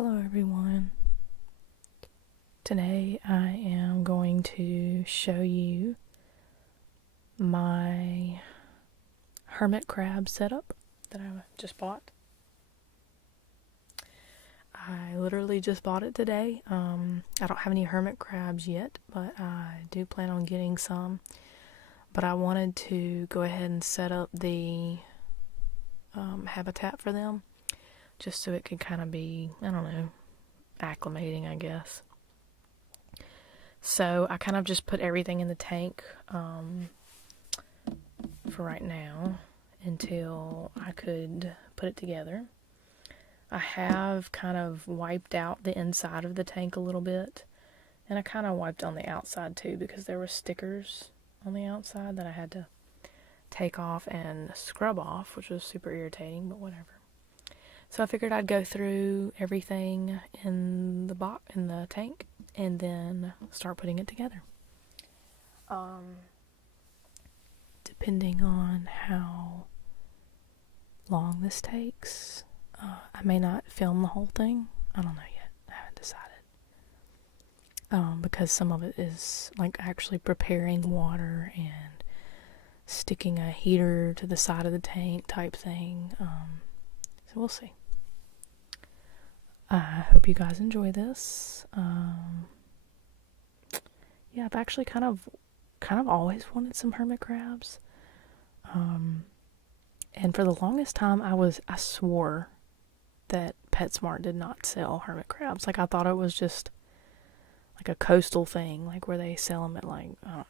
Hello everyone. Today I am going to show you my hermit crab setup that I just bought. I literally just bought it today. I don't have any hermit crabs yet, but I do plan on getting some. But I wanted to go ahead and set up the habitat for them just so it could kind of be, acclimating, I guess. So I kind of just put everything in the tank for right now until I could put it together. I have kind of wiped out the inside of the tank a little bit, and I kind of wiped on the outside too because there were stickers on the outside that I had to take off and scrub off, which was super irritating, but whatever. So I figured I'd go through everything in the tank and then start putting it together. Depending on how long this takes, I may not film the whole thing. I don't know yet. I haven't decided. Because some of it is like actually preparing water and sticking a heater to the side of the tank type thing. So we'll see. I hope you guys enjoy this. Yeah, I've actually kind of always wanted some hermit crabs. And for the longest time, I swore that PetSmart did not sell hermit crabs. Like, I thought it was just like a coastal thing, like where they sell them at, like, I don't know,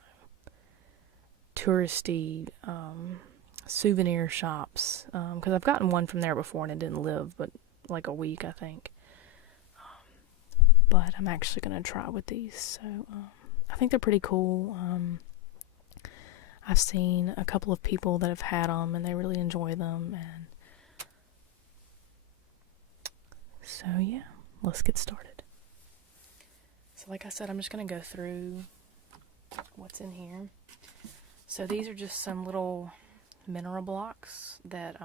touristy souvenir shops. Because I've gotten one from there before and it didn't live but like a week, I think. But I'm actually going to try with these. So I think they're pretty cool. I've seen a couple of people that have had them and they really enjoy them. And so yeah, let's get started. So like I said, I'm just going to go through what's in here. So these are just some little mineral blocks that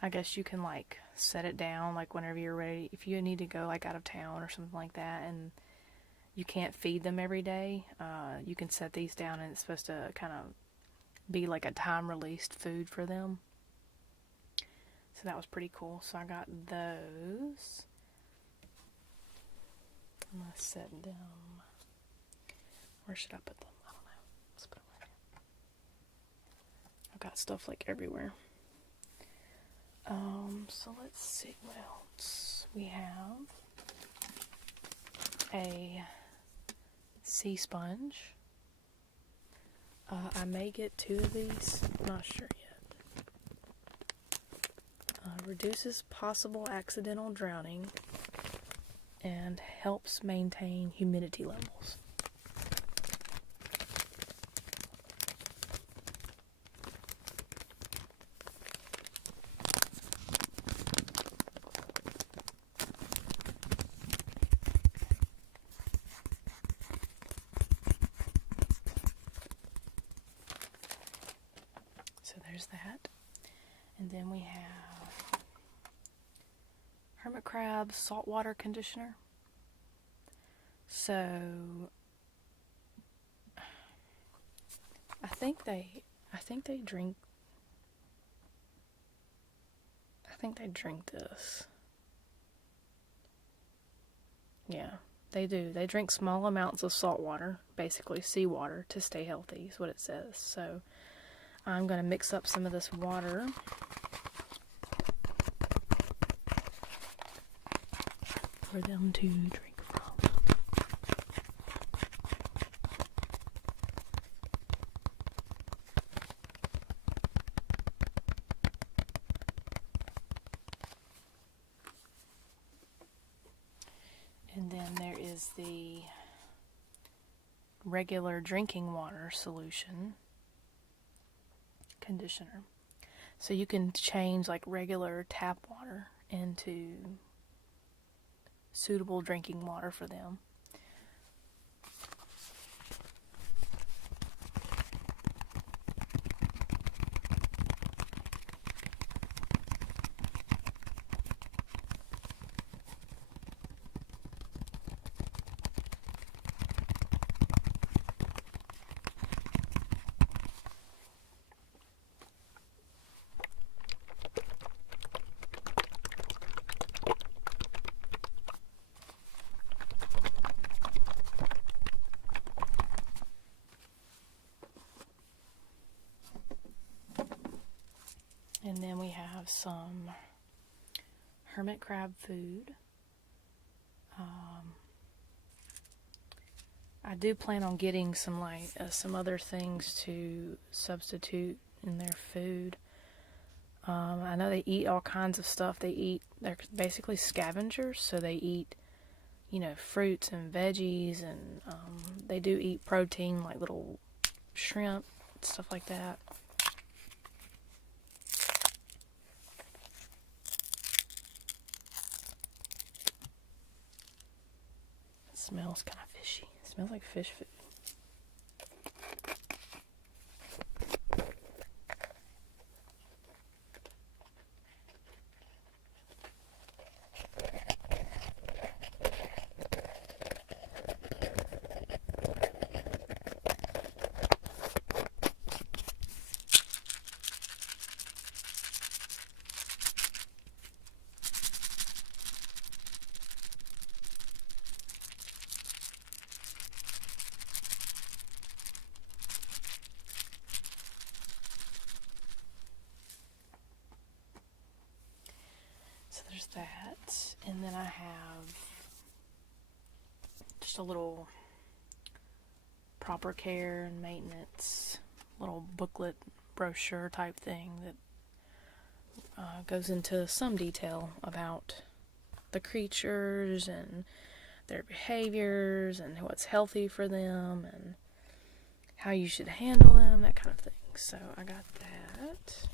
I guess you can like set it down like whenever you're ready. If you need to go like out of town or something like that and you can't feed them every day, you can set these down and it's supposed to kind of be like a time released food for them. So that was pretty cool. So I got those. I'm going to set them. Where should I put them? I don't know. Let's put them right here. I've got stuff like everywhere. So let's see what else. We have a sea sponge. I may get 2 of these. I'm not sure yet. Reduces possible accidental drowning and helps maintain humidity levels. So there's that. And then we have Hermit Crab Saltwater Conditioner. So I think they drink this. Yeah, they do. They drink small amounts of salt water, basically seawater, to stay healthy is what it says. So I'm going to mix up some of this water for them to drink from. And then there is the regular drinking water solution conditioner. So you can change like regular tap water into suitable drinking water for them. have some hermit crab food. I do plan on getting some some other things to substitute in their food. I know they eat all kinds of stuff. They're basically scavengers, so they eat, fruits and veggies, and they do eat protein, like little shrimp, stuff like that. It smells kind of fishy. It smells like fish food. So there's that, and then I have just a little proper care and maintenance little booklet brochure type thing that goes into some detail about the creatures and their behaviors and what's healthy for them and how you should handle them, that kind of thing. So I got that.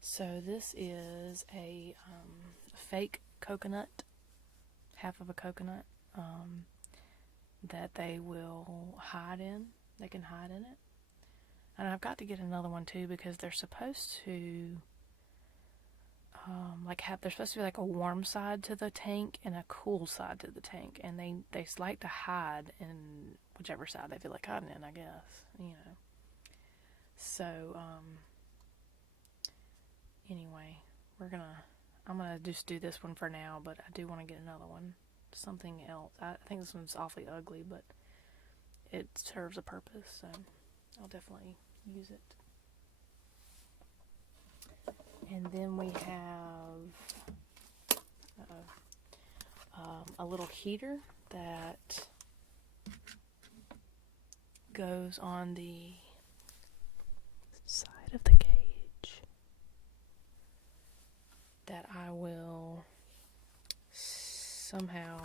So this is a fake coconut, half of a coconut, that they will hide in. They can hide in it. And I've got to get another one too, because they're supposed to they're supposed to be like a warm side to the tank and a cool side to the tank, and they like to hide in whichever side they feel like hiding in, I guess, So anyway, I'm gonna just do this one for now, but I do want to get another one, something else. I think this one's awfully ugly, but it serves a purpose, so I'll definitely use it. And then we have a little heater that goes on the side of the cage that I will somehow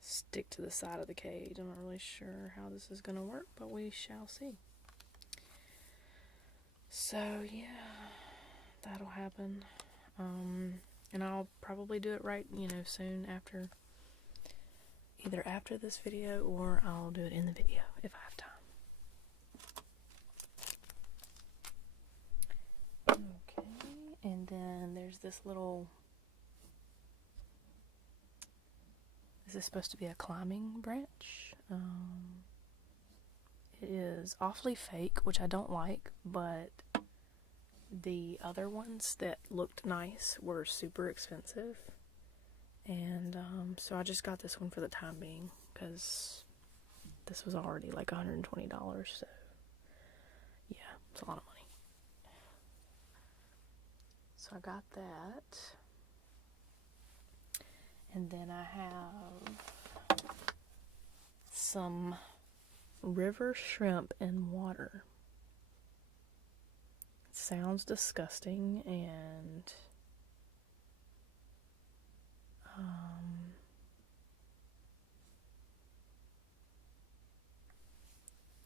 stick to the side of the cage. I'm not really sure how this is going to work, but we shall see. So yeah, that'll happen. And I'll probably do it right, soon after, either after this video or I'll do it in the video if I have time. Okay, and then there's this little, this is supposed to be a climbing branch. It is awfully fake, which I don't like, but the other ones that looked nice were super expensive, and so I just got this one for the time being, because this was already like $120, so yeah, it's a lot of money. So I got that, and then I have some river shrimp in water. Sounds disgusting, and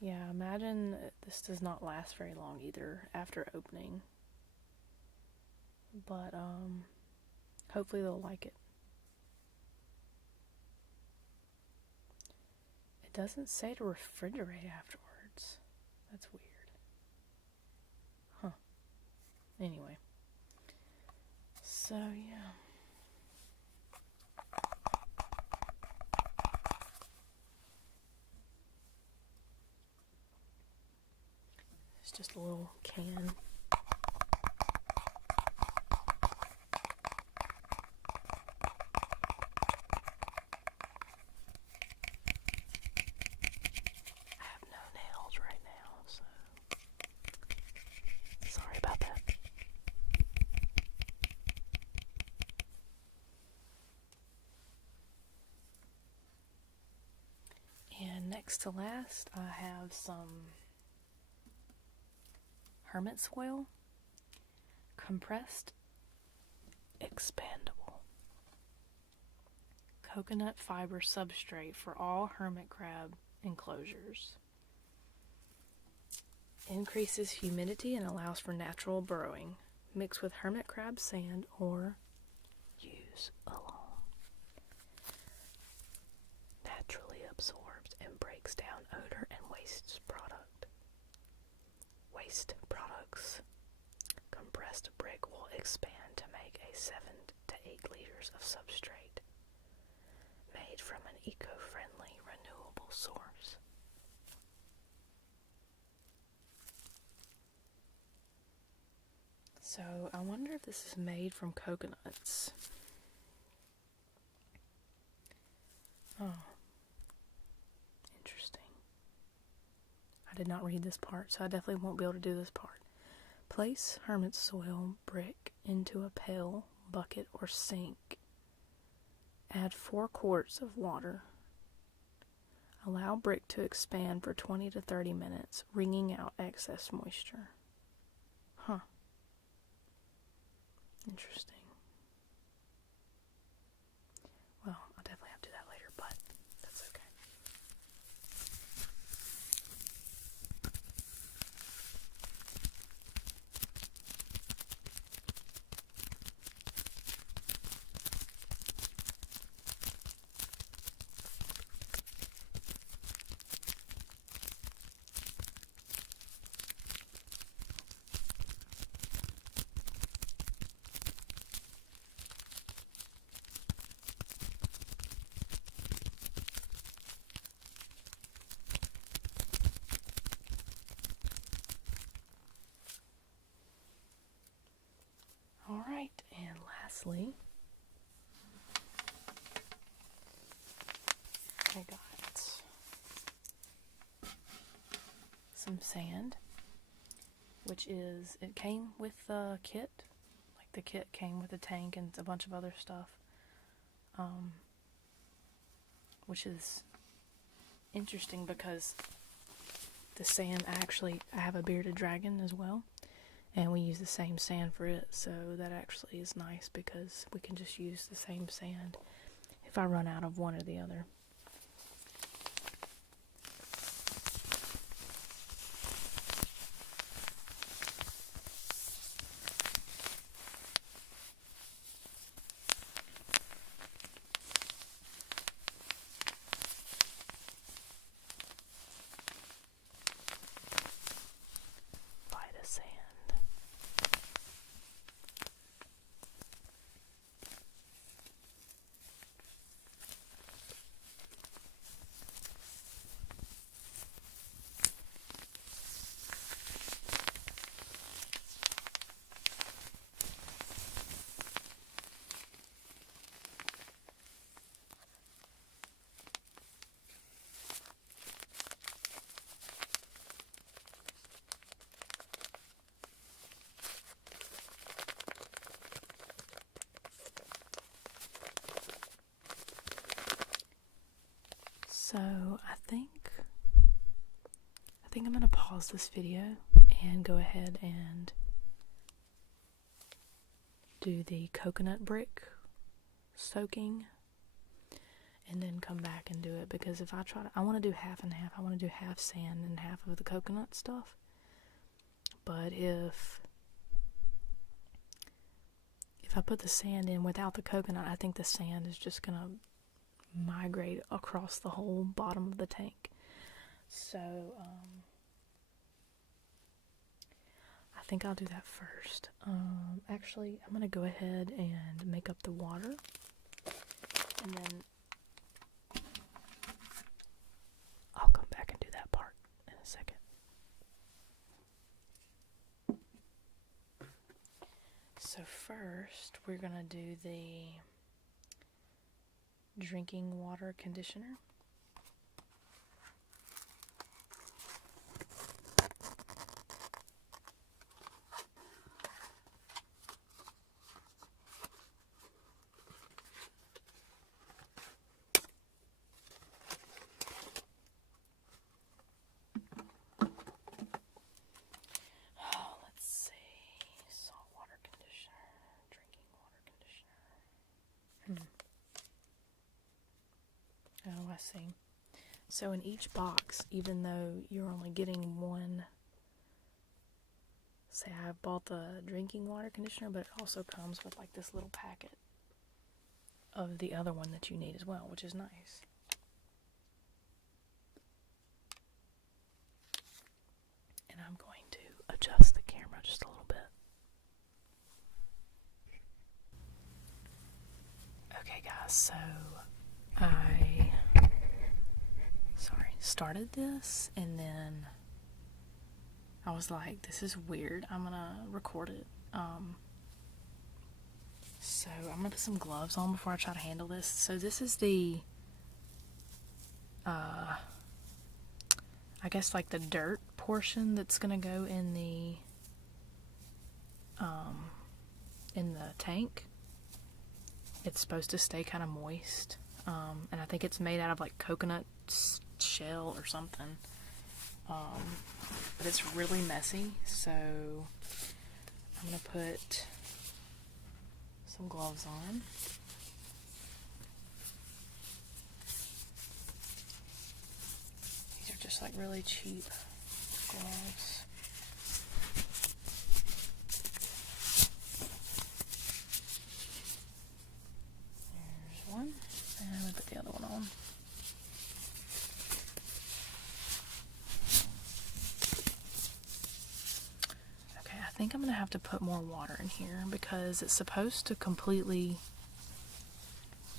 yeah, imagine this does not last very long either after opening, but hopefully they'll like it. It doesn't say to refrigerate afterwards. That's weird. Anyway. So, yeah. It's just a little can. Next to last, I have some Hermits Well compressed expandable coconut fiber substrate for all hermit crab enclosures. Increases humidity and allows for natural burrowing. Mix with hermit crab sand or use alone. Naturally absorbs and breaks down odor and waste products. Compressed brick will expand to make a 7 to 8 liters of substrate made from an eco-friendly renewable source. So I wonder if this is made from coconuts. Oh, interesting. I did not read this part, so I definitely won't be able to do this part. Place hermit soil brick into a pail, bucket, or sink. Add 4 quarts of water. Allow brick to expand for 20 to 30 minutes, wringing out excess moisture. Huh. Interesting. Well, I'll definitely have to do that later, but that's okay. Alright, and lastly, I got some sand, which is, it came with the kit. Like, the kit came with a tank and a bunch of other stuff, which is interesting because the sand, I have a bearded dragon as well, and we use the same sand for it, so that actually is nice because we can just use the same sand if I run out of one or the other. So I think I'm going to pause this video and go ahead and do the coconut brick soaking and then come back and do it, because if I try to, I want to do half and half. I want to do half sand and half of the coconut stuff. But if I put the sand in without the coconut, I think the sand is just going to migrate across the whole bottom of the tank. So I I think I'll do that first. Actually, I'm going to go ahead and make up the water. And then I'll come back and do that part in a second. So first, we're going to do the drinking water conditioner. Saltwater conditioner, drinking water conditioner. Oh, I see. So in each box, even though you're only getting one, say I bought the drinking water conditioner, but it also comes with like this little packet of the other one that you need as well, which is nice. And I'm going to adjust the camera just a little bit. Okay guys, so I started this and then I was like, this is weird, I'm gonna record it. So I'm gonna put some gloves on before I try to handle this. So this is the I guess like the dirt portion that's gonna go in the tank. It's supposed to stay kind of moist, and I think it's made out of like coconut shell or something, but it's really messy, so I'm gonna put some gloves on. These are just like really cheap gloves. One, and I'm going to put the other one on. Okay, I think I'm going to have to put more water in here because it's supposed to completely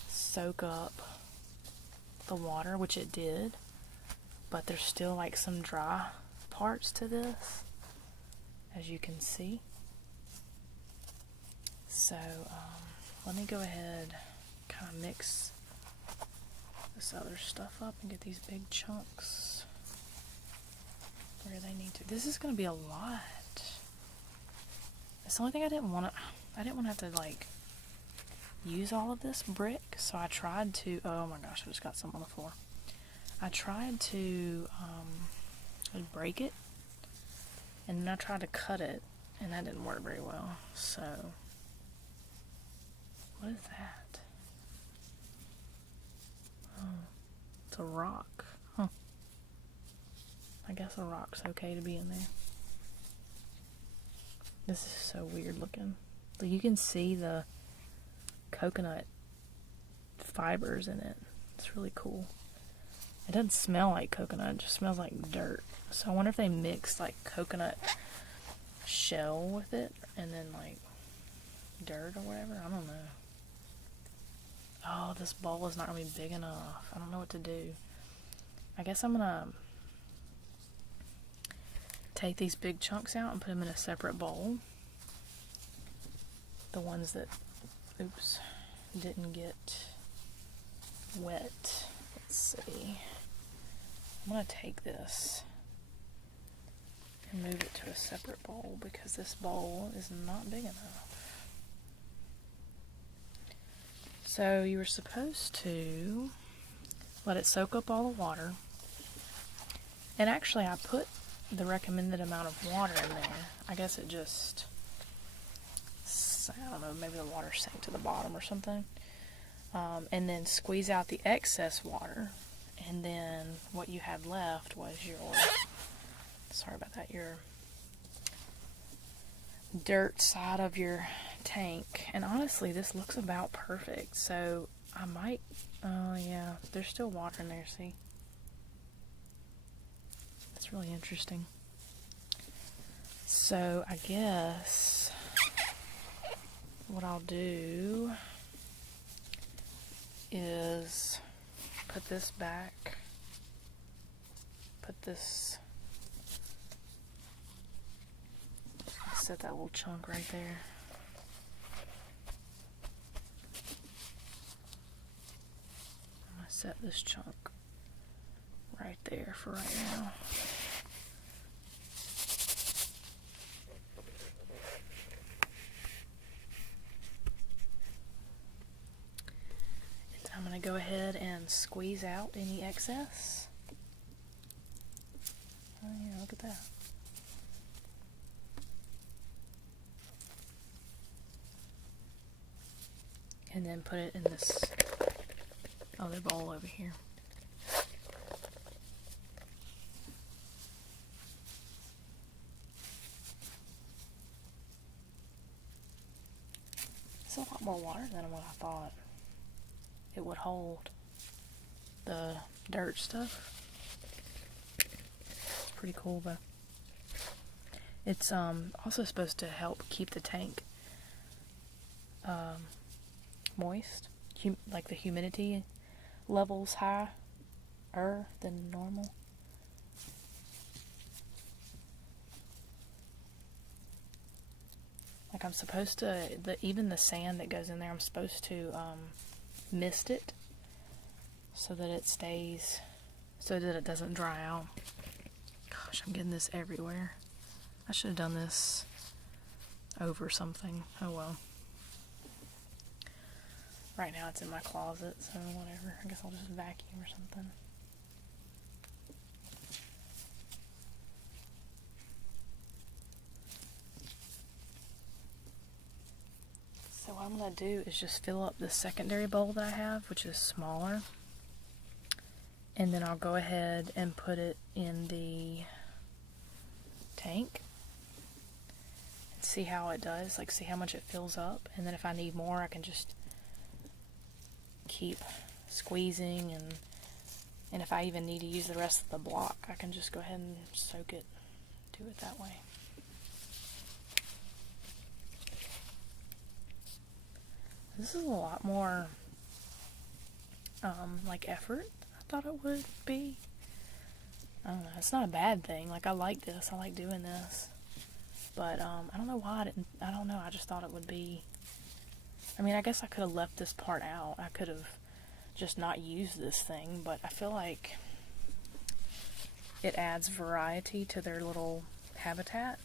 soak up the water, which it did, but there's still like some dry parts to this, as you can see. So, let me go ahead kind of mix this other stuff up and get these big chunks where they need to. This is going to be a lot. It's the only thing I didn't want to have to like use all of this brick, so I tried to, oh my gosh, I just got some on the floor. I tried to break it, and then I tried to cut it, and that didn't work very well. So, what is that? Oh, it's a rock. Huh. I guess a rock's okay to be in there. This is so weird looking. Like you can see the coconut fibers in it. It's really cool. It doesn't smell like coconut, it just smells like dirt. So I wonder if they mixed like coconut shell with it and then like dirt or whatever. I don't know. Oh, this bowl is not going to be big enough. I don't know what to do. I guess I'm going to take these big chunks out and put them in a separate bowl. The ones that, oops, didn't get wet. Let's see. I'm going to take this and move it to a separate bowl because this bowl is not big enough. So you were supposed to let it soak up all the water. And actually I put the recommended amount of water in there. I guess it just, I don't know, maybe the water sank to the bottom or something. And then squeeze out the excess water. And then what you had left was your, sorry about that, your dirt side of your tank. And honestly, this looks about perfect. So I might, oh yeah, there's still water in there, see? It's really interesting. So I guess what I'll do is put this back, put this, set that little chunk right there. I'm going to set this chunk right there for right now. And I'm going to go ahead and squeeze out any excess. Oh yeah, look at that. And then put it in this other bowl over here. It's a lot more water than what I thought it would hold. The dirt stuff. It's pretty cool though. It's also supposed to help keep the tank moist, like the humidity levels higher than normal. Like I'm supposed to, even the sand that goes in there, I'm supposed to mist it so that it stays, so that it doesn't dry out. Gosh, I'm getting this everywhere. I should have done this over something. Oh well. Right now it's in my closet, so whatever. I guess I'll just vacuum or something. So what I'm going to do is just fill up the secondary bowl that I have, which is smaller. And then I'll go ahead and put it in the tank. And see how it does, like see how much it fills up. And then if I need more, I can just keep squeezing, and if I even need to use the rest of the block, I can just go ahead and soak it, do it that way. This is a lot more like effort I thought it would be. I don't know, it's not a bad thing. Like I like this, I like doing this, but I don't know why I don't know, I just thought it would be. I mean, I guess I could have left this part out. I could have just not used this thing, but I feel like it adds variety to their little habitat.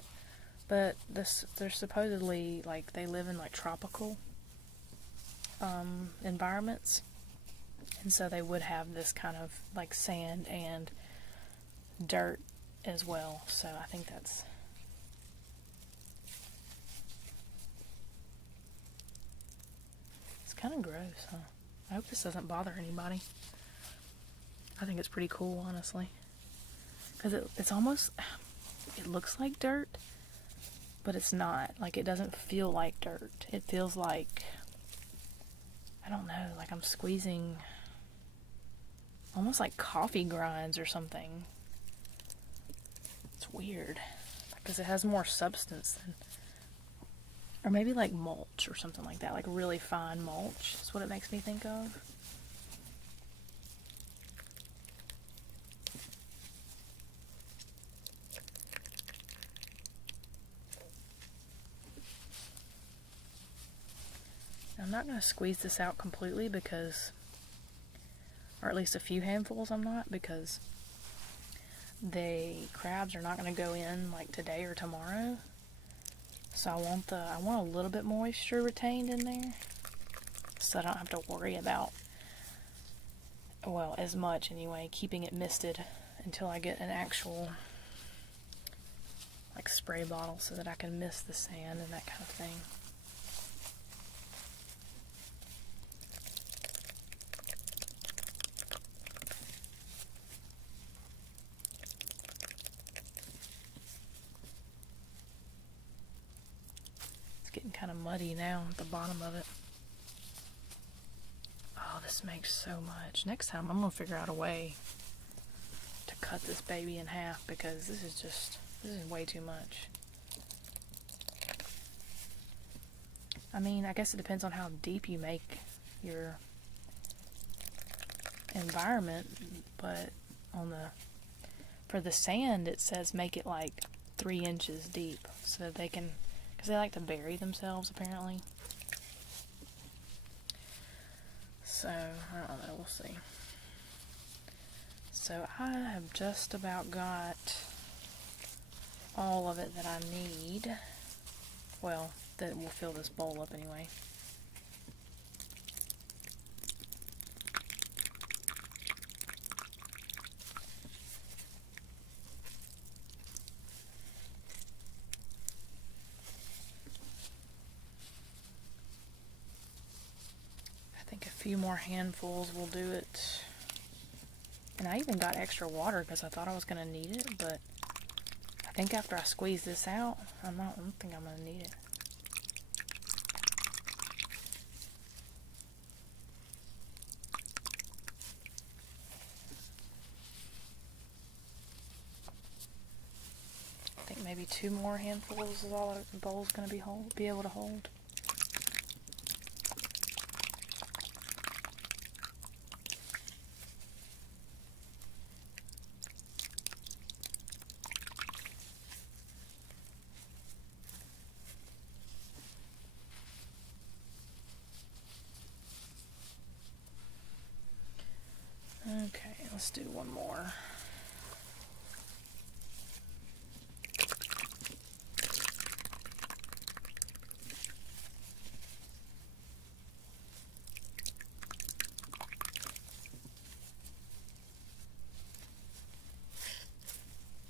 But they're supposedly, like, they live in, like, tropical environments. And so they would have this kind of, like, sand and dirt as well. So I think that's... kind of gross, huh? I hope this doesn't bother anybody. I think it's pretty cool, honestly. Because it's almost... it looks like dirt, but it's not. Like, it doesn't feel like dirt. It feels like... I don't know, like I'm squeezing... almost like coffee grinds or something. It's weird. Because it has more substance than... or maybe like mulch or something like that, like really fine mulch is what it makes me think of. I'm not going to squeeze this out completely because, or at least a few handfuls I'm not, because the crabs are not going to go in like today or tomorrow. So I want a little bit moisture retained in there, so I don't have to worry about, well, as much anyway, keeping it misted until I get an actual like spray bottle so that I can mist the sand and that kind of thing. Getting kind of muddy now at the bottom of it. Oh, this makes so much. Next time I'm gonna figure out a way to cut this baby in half because this is way too much. I mean, I guess it depends on how deep you make your environment, but for the sand it says make it like 3 inches deep so that they can, because they like to bury themselves apparently. So, I don't know, we'll see. So I have just about got all of it that I need. Well, that will fill this bowl up anyway. I think a few more handfuls will do it. And I even got extra water because I thought I was going to need it, but I think after I squeeze this out, I don't think I'm going to need it. I think maybe 2 more handfuls is all the bowl's going to be able to hold. Okay, let's do one more.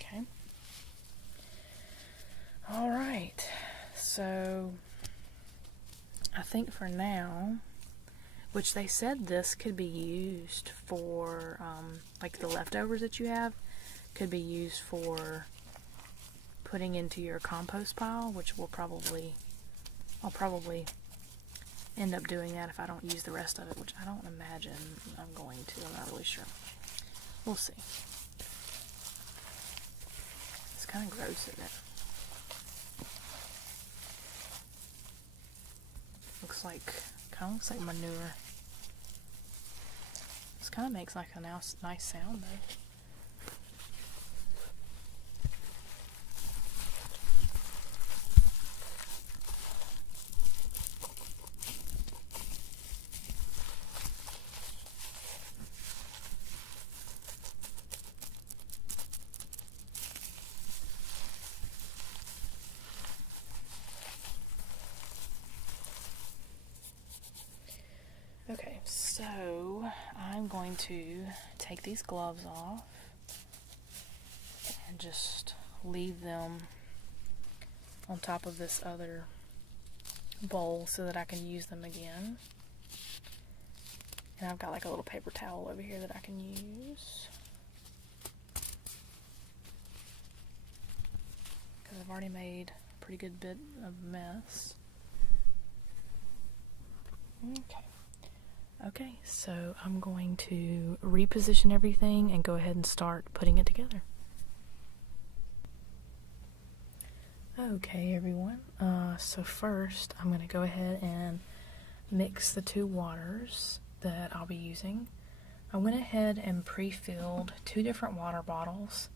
Okay. All right. So I think for now, which they said this could be used for, like the leftovers that you have, could be used for putting into your compost pile, which I'll probably end up doing that if I don't use the rest of it, which I don't imagine I'm going to. I'm not really sure. We'll see. It's kind of gross, isn't it? Kind of looks like manure. This kind of makes like a nice sound though. Okay, so I'm going to take these gloves off and just leave them on top of this other bowl so that I can use them again. And I've got like a little paper towel over here that I can use, because I've already made a pretty good bit of mess. Okay, so I'm going to reposition everything and go ahead and start putting it together. Okay, everyone. So first, I'm going to go ahead and mix the 2 waters that I'll be using. I went ahead and pre-filled 2 different water bottles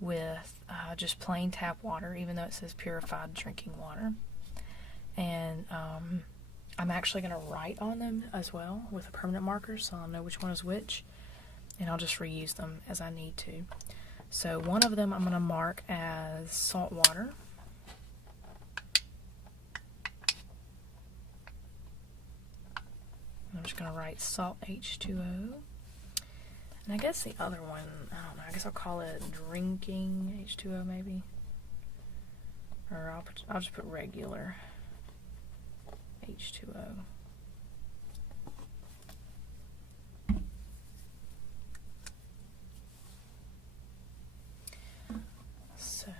with just plain tap water, even though it says purified drinking water. And I'm actually going to write on them as well with a permanent marker so I'll know which one is which, and I'll just reuse them as I need to. So one of them I'm going to mark as salt water. I'm just going to write salt H2O. And I guess the other one, I don't know, I guess I'll call it drinking H2O maybe. Or I'll just put regular H2O. So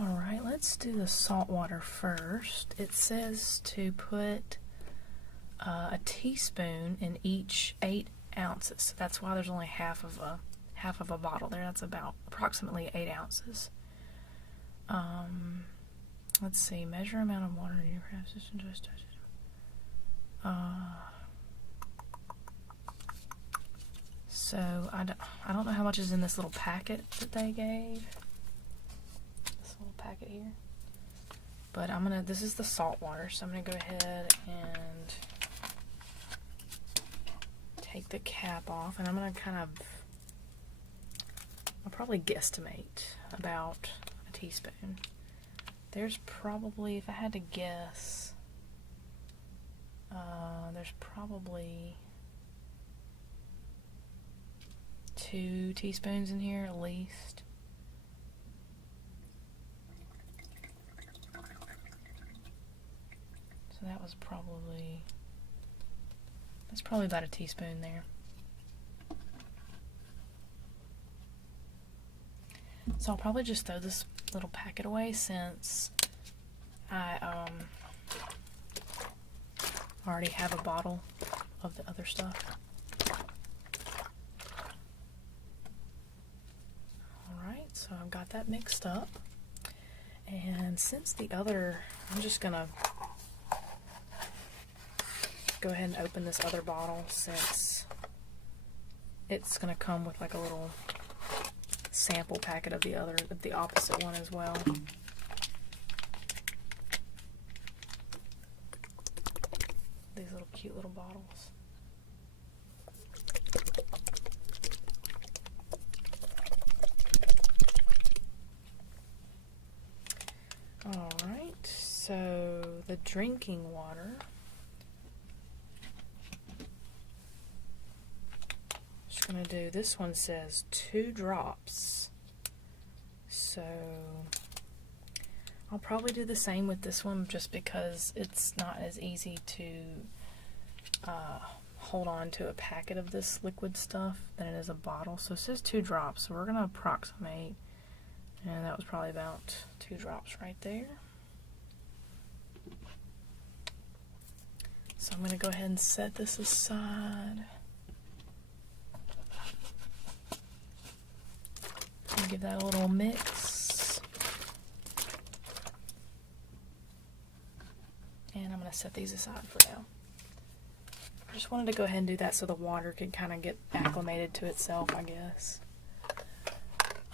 alright, let's do the salt water first. It says to put a teaspoon in each 8 ounces. So that's why there's only half of a bottle there. That's about approximately 8 ounces. Let's see, measure amount of water in your craft system. So I don't know how much is in this little packet that they gave. This little packet here. But this is the salt water, so I'm gonna go ahead and take the cap off, and I'm gonna I'll probably guesstimate about a teaspoon. There's probably, if I had to guess, there's probably 2 teaspoons in here at least. So that's probably about a teaspoon there. So I'll probably just throw this little packet away since I already have a bottle of the other stuff. Alright, so I've got that mixed up. And since I'm just gonna go ahead and open this other bottle since it's gonna come with like a little sample packet of the opposite one as well. These little cute little bottles. Alright, so the drinking water. Just gonna do, this one says 2 drops. So I'll probably do the same with this one just because it's not as easy to hold on to a packet of this liquid stuff than it is a bottle. So it says 2 drops, so we're gonna approximate, and that was probably about 2 drops right there. So I'm gonna go ahead and set this aside. And give that a little mix. And I'm going to set these aside for now. I just wanted to go ahead and do that so the water could kind of get acclimated to itself, I guess.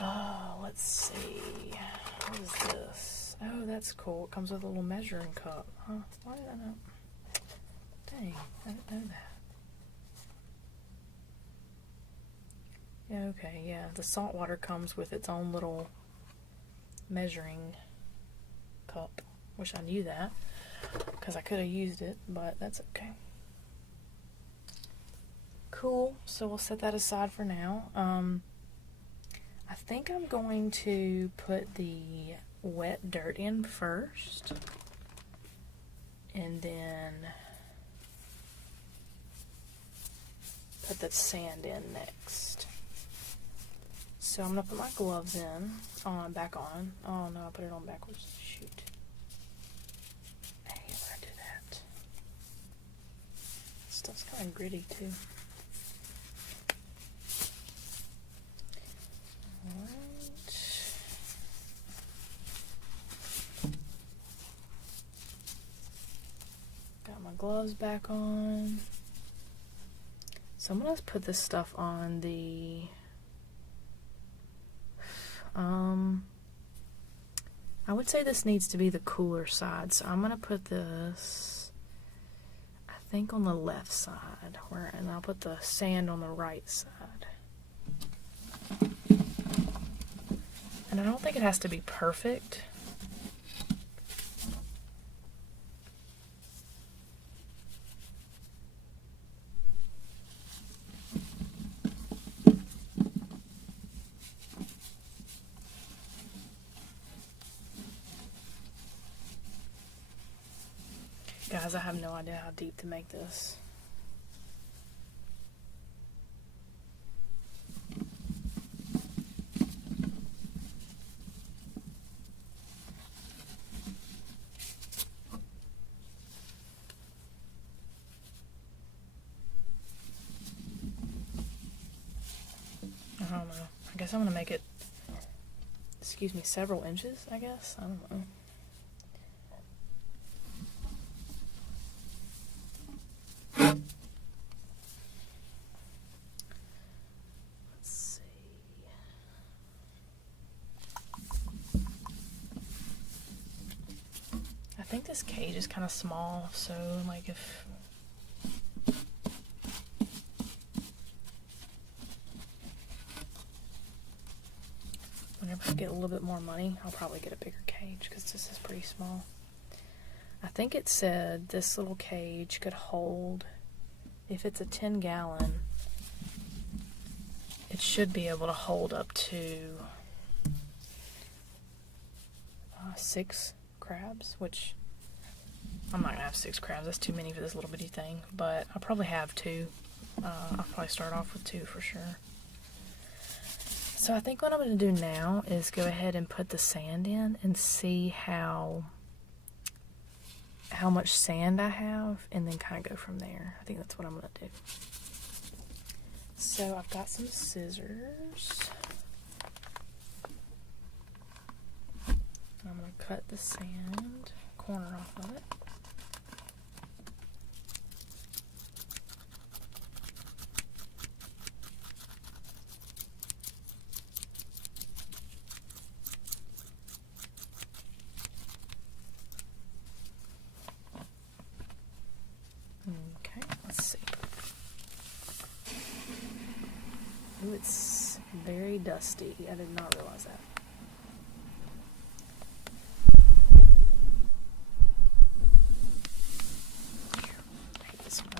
Oh, let's see. What is this? Oh, that's cool. It comes with a little measuring cup. Huh? Why did I know? Dang, I didn't know that. Yeah, okay, yeah. The salt water comes with its own little measuring cup. Wish I knew that, because I could have used it, but that's okay. Cool, so we'll set that aside for now. I think I'm going to put the wet dirt in first, and then put the sand in next. So I'm going to put my gloves back on. Oh no, I put it on backwards. Shoot. Dang it, I do that. Stuff's kind of gritty too. Alright. Got my gloves back on. So I'm going to put this stuff on the I would say this needs to be the cooler side, so I'm going to put this, I think, on the left side, and I'll put the sand on the right side. And I don't think it has to be perfect. Guys, I have no idea how deep to make this. I guess I'm going to make it, excuse me, several inches, I guess. I don't know. Let's see. I think this cage is kind of small, so like if whenever I get a little bit more money, I'll probably get a bigger cage because this is pretty small. I think it said this little cage could hold, if it's a 10-gallon, it should be able to hold up to 6 crabs, which I'm not going to have 6 crabs. That's too many for this little bitty thing, but I'll probably have 2. I'll probably start off with 2 for sure. So I think what I'm going to do now is go ahead and put the sand in and see how much sand I have, and then kind of go from there. I think that's what I'm going to do. So I've got some scissors. I'm going to cut the sand corner off of it. Okay, let's see. Ooh, it's very dusty. I did not realize that. I hate this smell.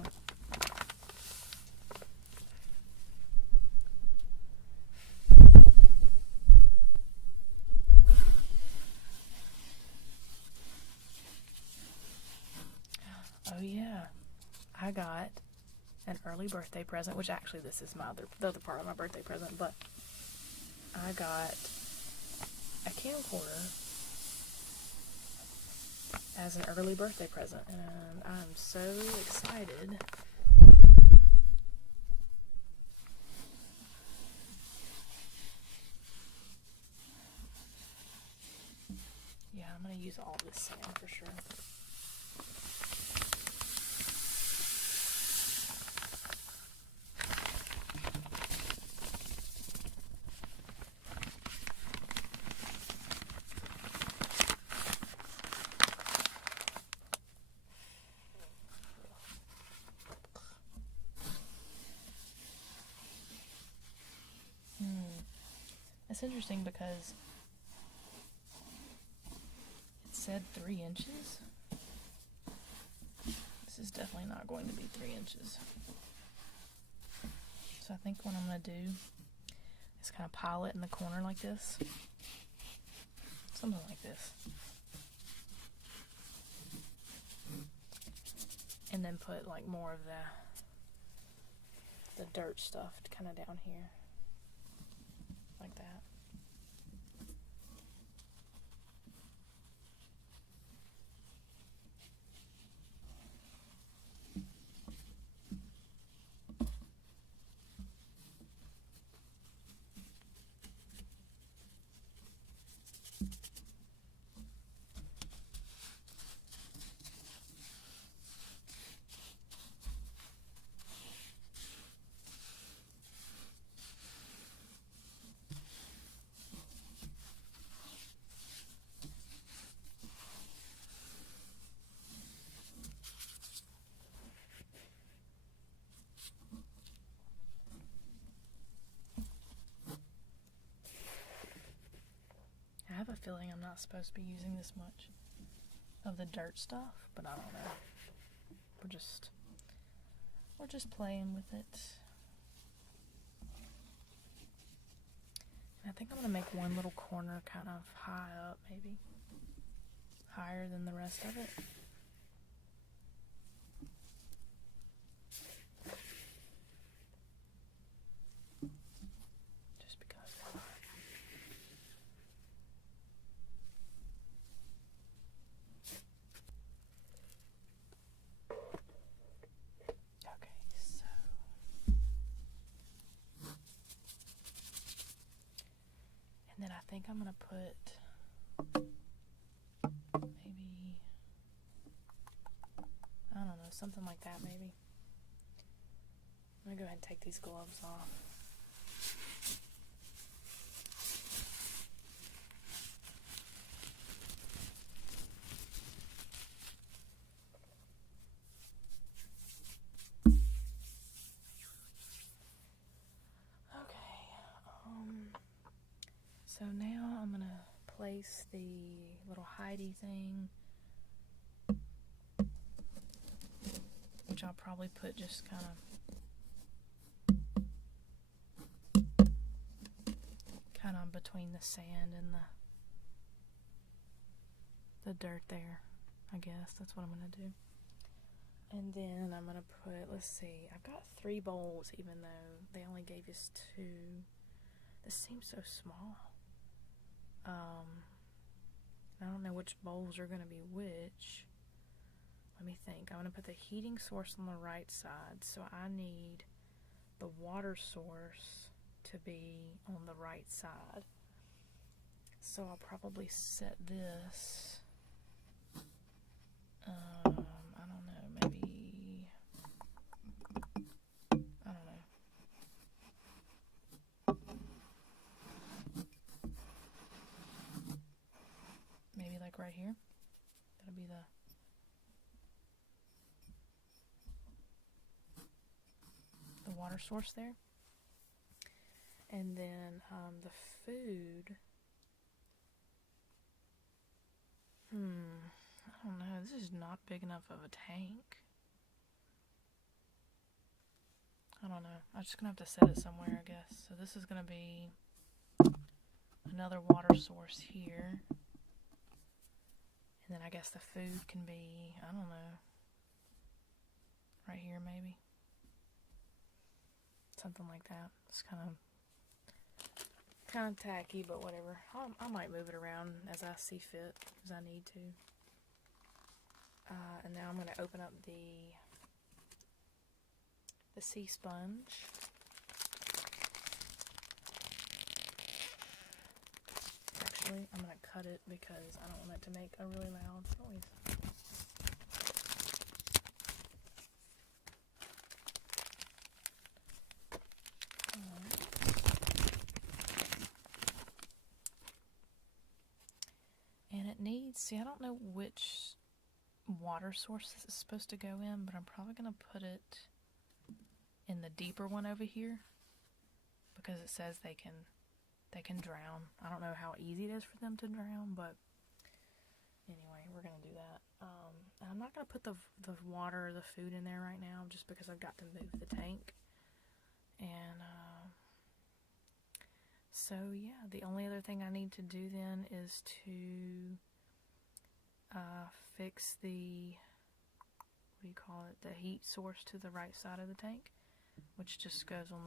Oh yeah, I got an early birthday present, which actually this is the other part of my birthday present, but I got a camcorder as an early birthday present, and I'm so excited. Yeah, I'm going to use all this sand for sure. It's interesting because it said 3 inches. This is definitely not going to be 3 inches. So I think what I'm going to do is kind of pile it in the corner like this. Something like this. And then put like more of the dirt stuff kind of down here. Like that. I have a feeling I'm not supposed to be using this much of the dirt stuff, but I don't know. We're just playing with it. And I think I'm gonna make one little corner kind of high up, maybe higher than the rest of it. Just because. Okay, so I'm going to put maybe, I don't know, something like that maybe. I'm going to go ahead and take these gloves off. So now I'm gonna place the little hidey thing, which I'll probably put just kind of between the sand and the dirt there. I guess that's what I'm gonna do. And then I'm gonna put, let's see, I've got 3 bowls, even though they only gave us 2. This seems so small. I don't know which bowls are going to be which. Let me think. I'm going to put the heating source on the right side, so I need the water source to be on the right side. So I'll probably set this, I don't know, maybe, I don't know. Maybe like right here. That'll be the water source there. And then the food. I don't know. This is not big enough of a tank. I don't know. I'm just gonna have to set it somewhere, I guess. So this is gonna be another water source here. And then I guess the food can be, I don't know, right here maybe. Something like that. It's kind of tacky, but whatever. I might move it around as I see fit, as I need to. And now I'm going to open up the sea sponge. Actually, I'm going to cut it because I don't want it to make a really loud noise. And it needs, see, I don't know which water source this is supposed to go in, but I'm probably going to put it in the deeper one over here because it says they can drown. I don't know how easy it is for them to drown, but anyway, we're going to do that. And I'm not going to put the water or the food in there right now just because I've got to move the tank. And so yeah, the only other thing I need to do then is to fix the, what do you call it, the heat source to the right side of the tank, which just goes on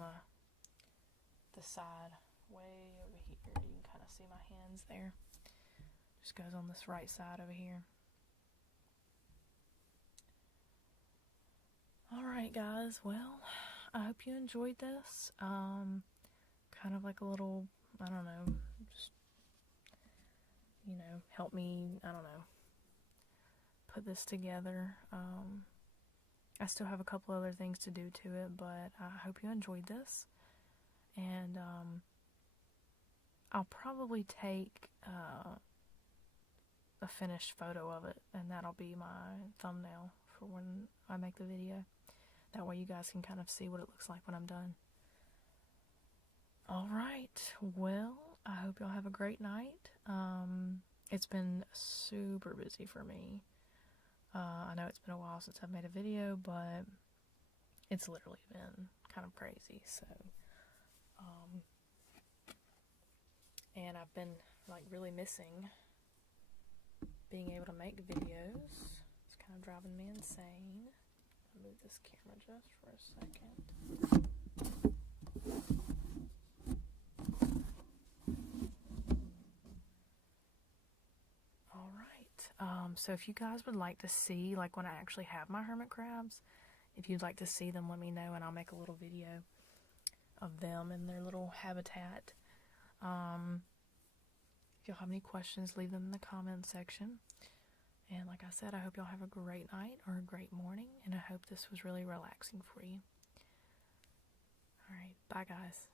the side way over here. You can kind of see my hands there. Just goes on this right side over here. Alright guys, well, I hope you enjoyed this. Kind of like a little, I don't know, just, you know, help me, I don't know, put this together. I still have a couple other things to do to it, but I hope you enjoyed this. And I'll probably take a finished photo of it, and that'll be my thumbnail for when I make the video. That way you guys can kind of see what it looks like when I'm done. Alright, well, I hope y'all have a great night. It's been super busy for me. I know it's been a while since I've made a video, but it's literally been kind of crazy, so and I've been like really missing being able to make videos. It's kind of driving me insane. I'll move this camera just for a second. Alright, so if you guys would like to see, like when I actually have my hermit crabs, if you'd like to see them, let me know and I'll make a little video of them in their little habitat. If y'all have any questions, leave them in the comments section. And like I said, I hope y'all have a great night or a great morning, and I hope this was really relaxing for you. Alright, bye guys.